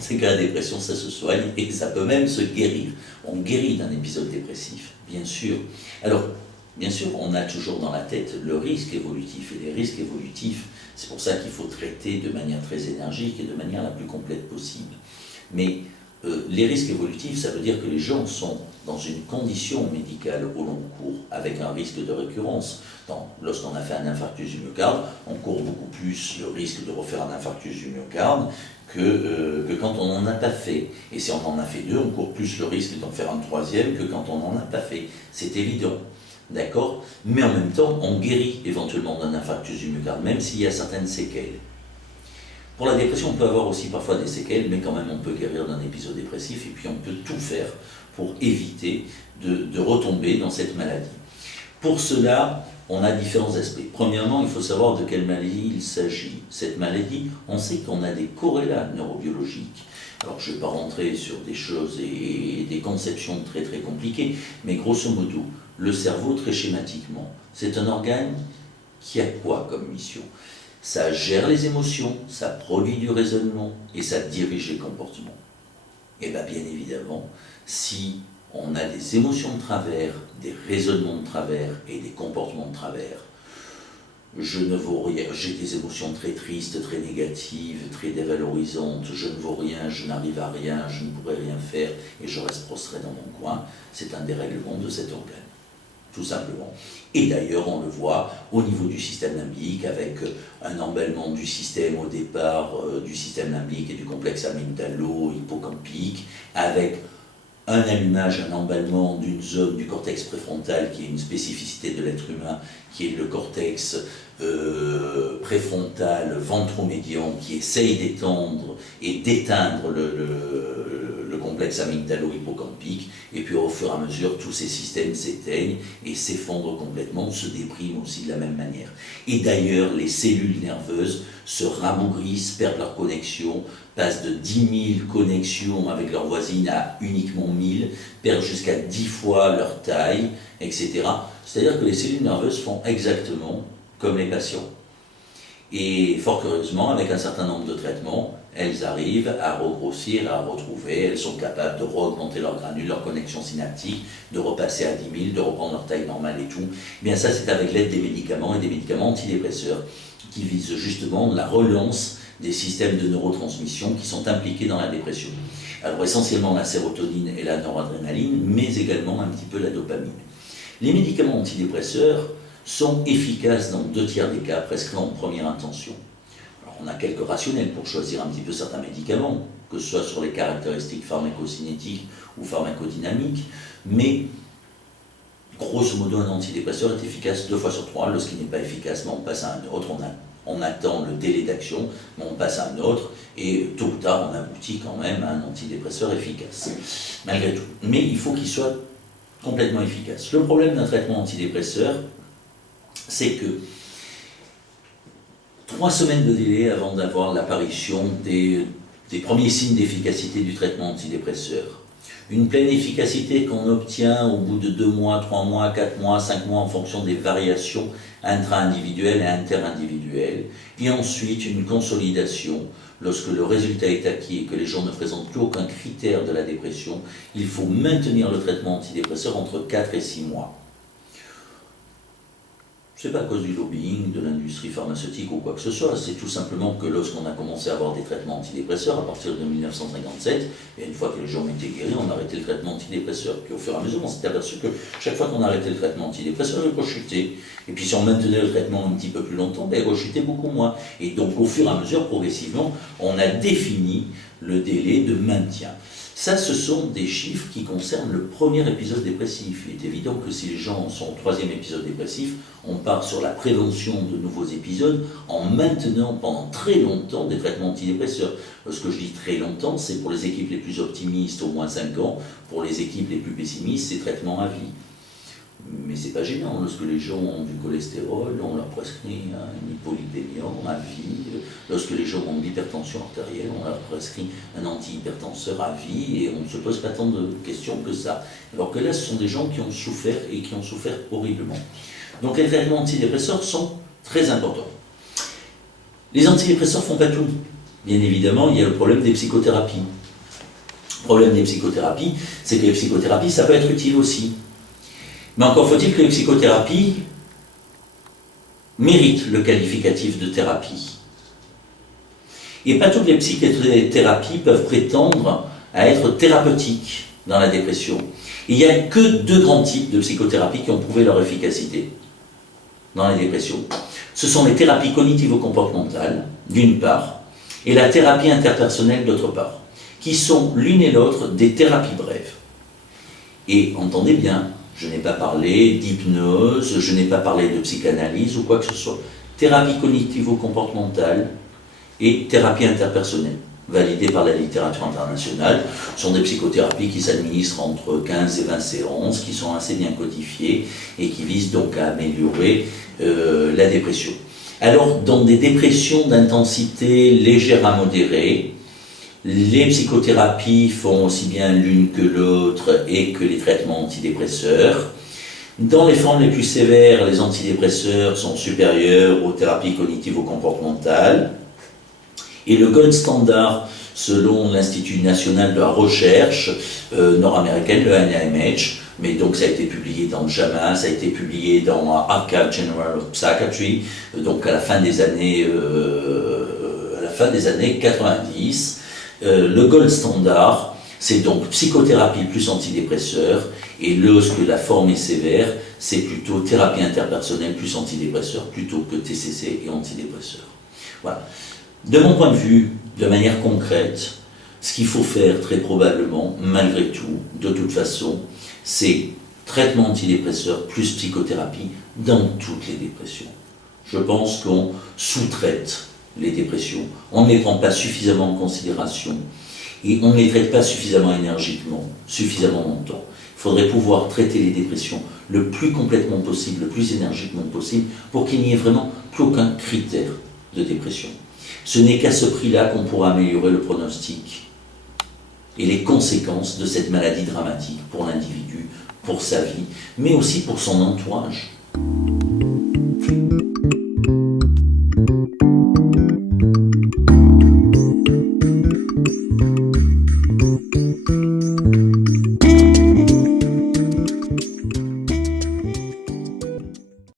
c'est que la dépression, ça se soigne et ça peut même se guérir. On guérit d'un épisode dépressif, bien sûr. Alors, bien sûr, on a toujours dans la tête le risque évolutif, et les risques évolutifs, c'est pour ça qu'il faut traiter de manière très énergique et de manière la plus complète possible. Mais les risques évolutifs, ça veut dire que les gens sont dans une condition médicale au long cours, avec un risque de récurrence. Lorsqu'on a fait un infarctus du myocarde, on court beaucoup plus le risque de refaire un infarctus du myocarde que quand on n'en a pas fait. Et si on en a fait deux, on court plus le risque d'en faire un troisième que quand on n'en a pas fait. C'est évident. D'accord? Mais en même temps, on guérit éventuellement d'un infarctus du myocarde, même s'il y a certaines séquelles. Pour la dépression, on peut avoir aussi parfois des séquelles, mais quand même on peut guérir d'un épisode dépressif et puis on peut tout faire pour éviter de retomber dans cette maladie. Pour cela, on a différents aspects. Premièrement, il faut savoir de quelle maladie il s'agit. Cette maladie, on sait qu'on a des corrélats neurobiologiques. Alors je ne vais pas rentrer sur des choses et des conceptions très très compliquées, mais grosso modo, le cerveau, très schématiquement, c'est un organe qui a quoi comme mission ? Ça gère les émotions, ça produit du raisonnement et ça dirige les comportements. Et bien évidemment, si on a des émotions de travers, des raisonnements de travers et des comportements de travers, je ne vaux rien, j'ai des émotions très tristes, très négatives, très dévalorisantes, je ne vaux rien, je n'arrive à rien, je ne pourrai rien faire et je reste prostré dans mon coin, c'est un dérèglement de cet organe. Tout simplement. Et d'ailleurs, on le voit au niveau du système limbique, avec un emballement du système au départ, du système limbique et du complexe amygdalo-hippocampique, avec un allumage, un emballement d'une zone du cortex préfrontal qui est une spécificité de l'être humain, qui est le cortex préfrontal ventromédian, qui essaye d'étendre et d'éteindre le complexe amygdalo-hippocampique, et puis au fur et à mesure, tous ces systèmes s'éteignent et s'effondrent complètement, se dépriment aussi de la même manière. Et d'ailleurs, les cellules nerveuses se ramougrissent, perdent leur connexion, passent de 10 000 connexions avec leurs voisines à uniquement 1000, perdent jusqu'à 10 fois leur taille, etc. C'est-à-dire que les cellules nerveuses font exactement comme les patients. Et fort heureusement, avec un certain nombre de traitements, elles arrivent à regrossir, à retrouver, elles sont capables de augmenter leurs granules, leur connexion synaptique, de repasser à 10 000, de reprendre leur taille normale et tout. Eh bien ça, c'est avec l'aide des médicaments et des médicaments antidépresseurs qui visent justement la relance des systèmes de neurotransmission qui sont impliqués dans la dépression. Alors essentiellement la sérotonine et la noradrénaline, mais également un petit peu la dopamine. Les médicaments antidépresseurs sont efficaces dans 2/3 des cas, prescrits en première intention. Alors, on a quelques rationnels pour choisir un petit peu certains médicaments, que ce soit sur les caractéristiques pharmacocinétiques ou pharmacodynamiques, mais grosso modo, un antidépresseur est efficace 2 fois sur 3. Lorsqu'il n'est pas efficace, on passe à un autre, on attend le délai d'action, mais on passe à un autre, et tôt ou tard, on aboutit quand même à un antidépresseur efficace, malgré tout. Mais il faut qu'il soit complètement efficace. Le problème d'un traitement antidépresseur, c'est que 3 semaines de délai avant d'avoir l'apparition des premiers signes d'efficacité du traitement antidépresseur. Une pleine efficacité qu'on obtient au bout de 2 mois, 3 mois, 4 mois, 5 mois en fonction des variations intra-individuelles et inter-individuelles. Et ensuite une consolidation. Lorsque le résultat est acquis et que les gens ne présentent plus aucun critère de la dépression, il faut maintenir le traitement antidépresseur entre 4 et 6 mois. Ce n'est pas à cause du lobbying, de l'industrie pharmautique ou quoi que ce soit, c'est tout simplement que lorsqu'on a commencé à avoir des traitements antidépresseurs à partir de 1957, et une fois que les gens ont été guéris, on a arrêté le traitement antidépresseur. Puis au fur et à mesure, on s'est aperçu que chaque fois qu'on arrêtait le traitement antidépresseur, il rechutait. Et puis si on maintenait le traitement un petit peu plus longtemps, il rechutait beaucoup moins. Et donc au fur et à mesure, progressivement, on a défini le délai de maintien. Ça, ce sont des chiffres qui concernent le premier épisode dépressif. Il est évident que si les gens sont au 3e épisode dépressif, on part sur la prévention de nouveaux épisodes en maintenant pendant très longtemps des traitements antidépresseurs. Lorsque je dis très longtemps, c'est pour les équipes les plus optimistes au moins 5 ans, pour les équipes les plus pessimistes, c'est traitement à vie. Mais c'est pas gênant, lorsque les gens ont du cholestérol, on leur prescrit un hypolipémiant à vie. Lorsque les gens ont de l'hypertension artérielle, on leur prescrit un antihypertenseur à vie et on ne se pose pas tant de questions que ça. Alors que là, ce sont des gens qui ont souffert et qui ont souffert horriblement. Donc les traitements antidépresseurs sont très importants. Les antidépresseurs ne font pas tout. bien évidemment, il y a le problème des psychothérapies. Le problème des psychothérapies, c'est que les psychothérapies, ça peut être utile aussi. Mais encore faut-il que les psychothérapies méritent le qualificatif de thérapie. Et pas toutes les psychothérapies peuvent prétendre à être thérapeutiques dans la dépression. Il n'y a que deux grands types de psychothérapies qui ont prouvé leur efficacité dans la dépression. Ce sont les thérapies cognitivo-comportementales, d'une part, et la thérapie interpersonnelle, d'autre part, qui sont l'une et l'autre des thérapies brèves. Et entendez bien, je n'ai pas parlé d'hypnose, je n'ai pas parlé de psychanalyse ou quoi que ce soit. Thérapie cognitivo-comportementale et thérapie interpersonnelle, validées par la littérature internationale, sont des psychothérapies qui s'administrent entre 15 et 20 séances, qui sont assez bien codifiées et qui visent donc à améliorer la dépression. Alors, dans des dépressions d'intensité légère à modérée, les psychothérapies font aussi bien l'une que l'autre et que les traitements antidépresseurs. Dans les formes les plus sévères, les antidépresseurs sont supérieurs aux thérapies cognitivo-comportementales. Et le gold standard, selon l'Institut national de la recherche nord-américaine, le NIMH, mais donc ça a été publié dans JAMA, ça a été publié dans Archive General of Psychiatry, donc à la fin des années 90. Le gold standard, c'est donc psychothérapie plus antidépresseur, et lorsque la forme est sévère, c'est plutôt thérapie interpersonnelle plus antidépresseur, plutôt que TCC et antidépresseur. Voilà. De mon point de vue, de manière concrète, ce qu'il faut faire très probablement, malgré tout, de toute façon, c'est traitement antidépresseur plus psychothérapie dans toutes les dépressions. Je pense qu'on sous-traite les dépressions, on ne les prend pas suffisamment en considération et on ne les traite pas suffisamment énergiquement, suffisamment longtemps. Il faudrait pouvoir traiter les dépressions le plus complètement possible, le plus énergiquement possible, pour qu'il n'y ait vraiment plus aucun critère de dépression. Ce n'est qu'à ce prix-là qu'on pourra améliorer le pronostic et les conséquences de cette maladie dramatique pour l'individu, pour sa vie, mais aussi pour son entourage.